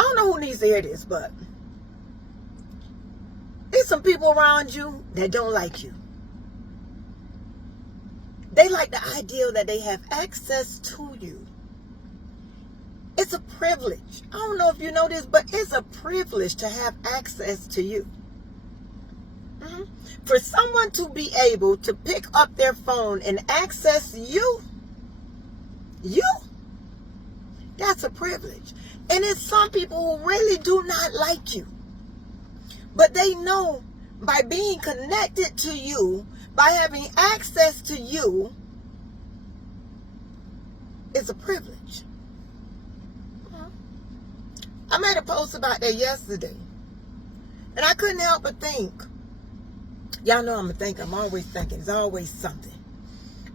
don't know who needs to hear this, but there's some people around you that don't like you. They like the idea that they have access to you. It's a privilege. I don't know if you know this, but it's a privilege to have access to you. For someone to be able to pick up their phone and access you, that's a privilege. And it's some people who really do not like you. But they know by being connected to you, by having access to you, it's a privilege. I made a post about that yesterday. And I couldn't help but think. Y'all know I'm a thinker. I'm always thinking. There's always something.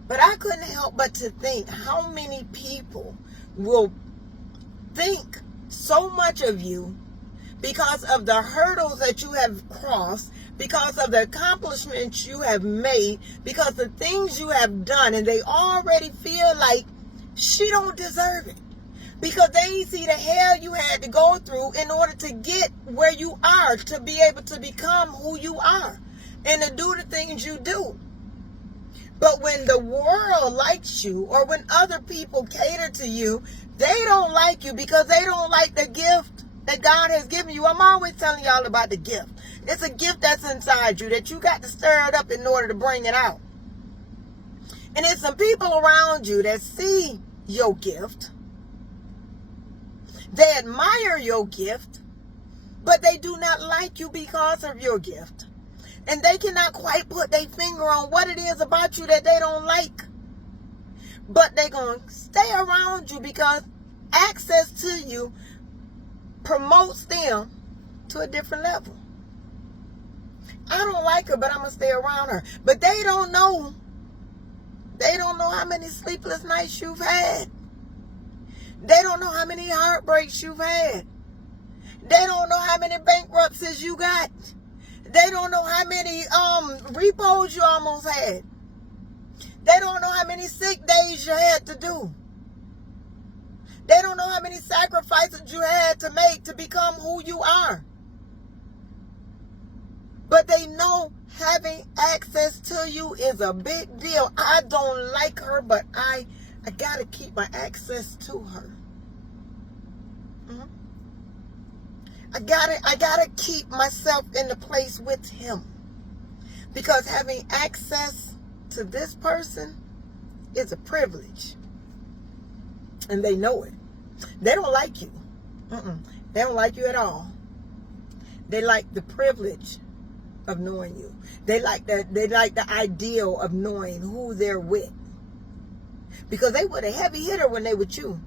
But I couldn't help but to think how many people will think so much of you because of the hurdles that you have crossed, because of the accomplishments you have made, because of the things you have done, and they already feel like she don't deserve it. Because they see the hell you had to go through in order to get where you are, to be able to become who you are, and to do the things you do. But when the world likes you, or when other people cater to you, they don't like you because they don't like the gift that God has given you. I'm always telling y'all about the gift. It's a gift that's inside you that you got to stir it up in order to bring it out. And it's some people around you that see your gift. They admire your gift, but they do not like you because of your gift. And they cannot quite put their finger on what it is about you that they don't like. But they're going to stay around you because access to you promotes them to a different level. I don't like her, but I'm going to stay around her. But they don't know. They don't know how many sleepless nights you've had. They don't know how many heartbreaks you've had. They don't know how many bankruptcies you got. They don't know how many repos you almost had. They don't know how many sick days you had to do. They don't know how many sacrifices you had to make to become who you are. But they know having access to you is a big deal. I don't like her, but I got to keep my access to her. I gotta keep myself in the place with him. Because having access to this person is a privilege. And they know it. They don't like you. They don't like you at all. They like the privilege of knowing you. They like the ideal of knowing who they're with. Because they were the heavy hitter when they were with you.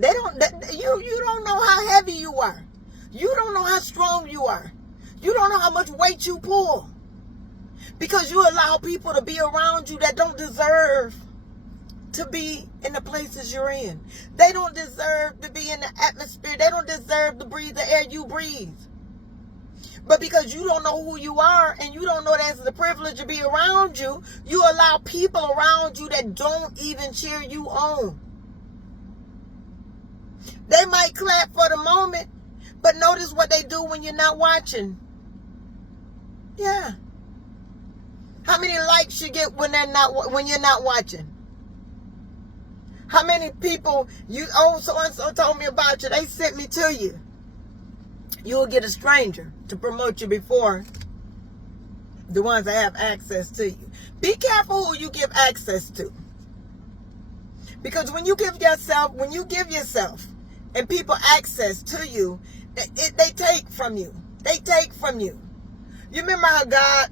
You don't know how heavy you are. You don't know how strong you are. You don't know how much weight you pull. Because you allow people to be around you that don't deserve to be in the places you're in. They don't deserve to be in the atmosphere. They don't deserve to breathe the air you breathe. But because you don't know who you are and you don't know that's the privilege to be around you, you allow people around you that don't even cheer you on. They might clap for the moment, but notice what they do when you're not watching. Yeah. How many likes you get when you're not watching? How many people so-and-so told me about you, they sent me to you. You'll get a stranger to promote you before the ones that have access to you. Be careful who you give access to. Because when you give yourself and people access to you, they take from you. They take from you. You remember how God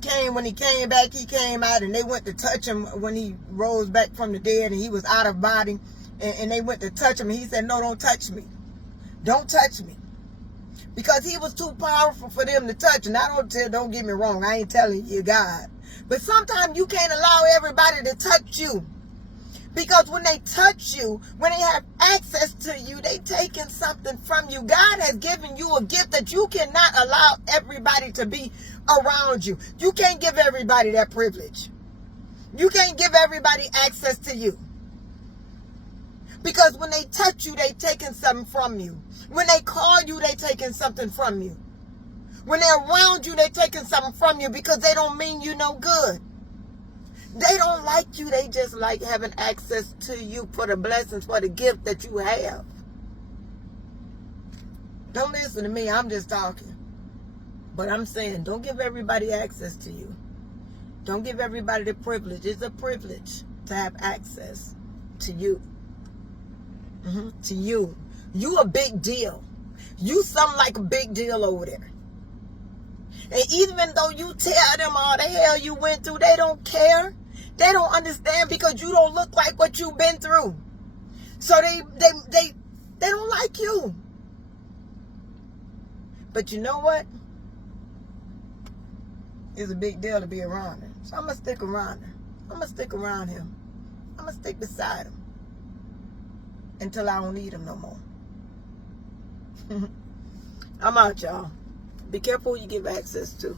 came, when he came back, he came out and they went to touch him when he rose back from the dead and he was out of body, and they went to touch him and he said, no, don't touch me. Don't touch me. Because he was too powerful for them to touch. And don't get me wrong, I ain't telling you God. But sometimes you can't allow everybody to touch you. Because when they touch you, when they have access to you, they taking something from you. God has given you a gift that you cannot allow everybody to be around you. You can't give everybody that privilege. You can't give everybody access to you. Because when they touch you, they taking something from you. When they call you, they taking something from you. When they're around you, they taking something from you because they don't mean you no good. They don't like you. They just like having access to you for the blessings, for the gift that you have. Don't listen to me. I'm just talking. But I'm saying, don't give everybody access to you. Don't give everybody the privilege. It's a privilege to have access to you. To you. You a big deal. You something like a big deal over there. And even though you tell them all the hell you went through, they don't care. They don't understand because you don't look like what you've been through. So they don't like you. But you know what? It's a big deal to be around her. So I'm going to stick around her. I'm going to stick around him. I'm going to stick beside him. Until I don't need him no more. I'm out, y'all. Be careful who you give access to.